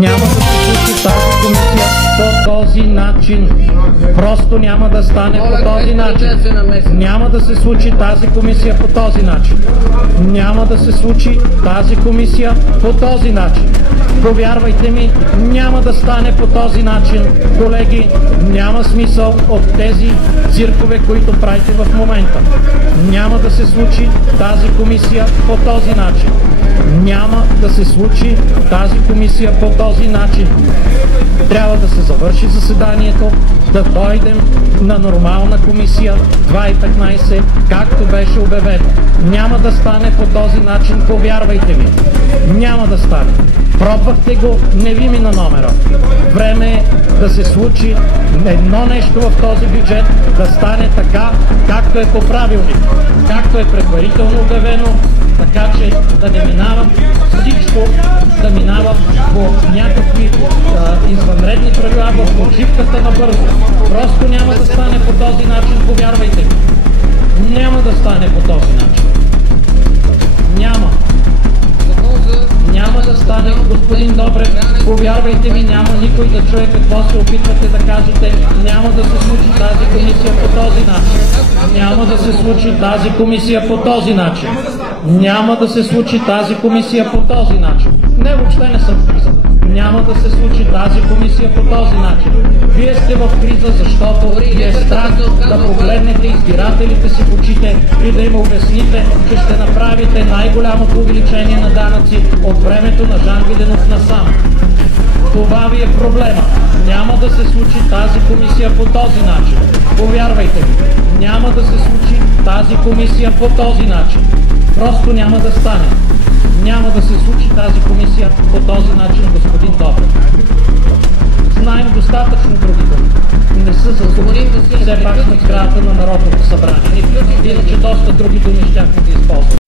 Няма да се случи тази комисия по този начин. Просто няма да стане по този начин. Няма да се случи тази комисия по този начин. Няма да се случи тази комисия по този начин. Повярвайте ми, няма да стане по този начин. Колеги, няма смисъл от тези циркове, които правите в момента. Няма да се случи тази комисия по този начин. Няма да се случи тази комисия по този начин. Трябва да се завърши заседанието, да дойдем на нормална комисия 2:15, както беше обявено. Няма да стане по този начин, повярвайте ми. Няма да стане. Пробвахте го, не ви мина номера. Време е да се случи едно нещо в този бюджет, да стане така, както е по правилник, както е предварително обявено, така че да не минава всичко, да минава по някакви извънредни правила в почивката набързо. Просто няма да стане по този начин, повярвайте ми. Няма да стане по този начин. Няма. Няма да стане, господин Добрев, повярвайте ми, няма никой да чуе какво се опитвате да кажете. Няма да се случи тази комисия по този начин. Няма да се случи тази комисия по този начин. Няма да се случи тази комисия по този начин. Не, въобще не съм в криза. Няма да се случи тази комисия по този начин. Вие сте в криза, защото ви е страх да погледнете избирателите си в очите и да им обясните, че ще направите най-голямото увеличение на данъци от времето на Жан Виденов насам. Това ви е проблема. Няма да се случи тази комисия по този начин. Повярвайте ми, няма да се случи тази комисия по този начин. Просто няма да стане. Няма да се случи тази комисия по този начин, господин Добрев. Знаем достатъчно други думи. Не са за все пак сме в края на Народното събрание. Иначе доста други думи щяхме да използваме.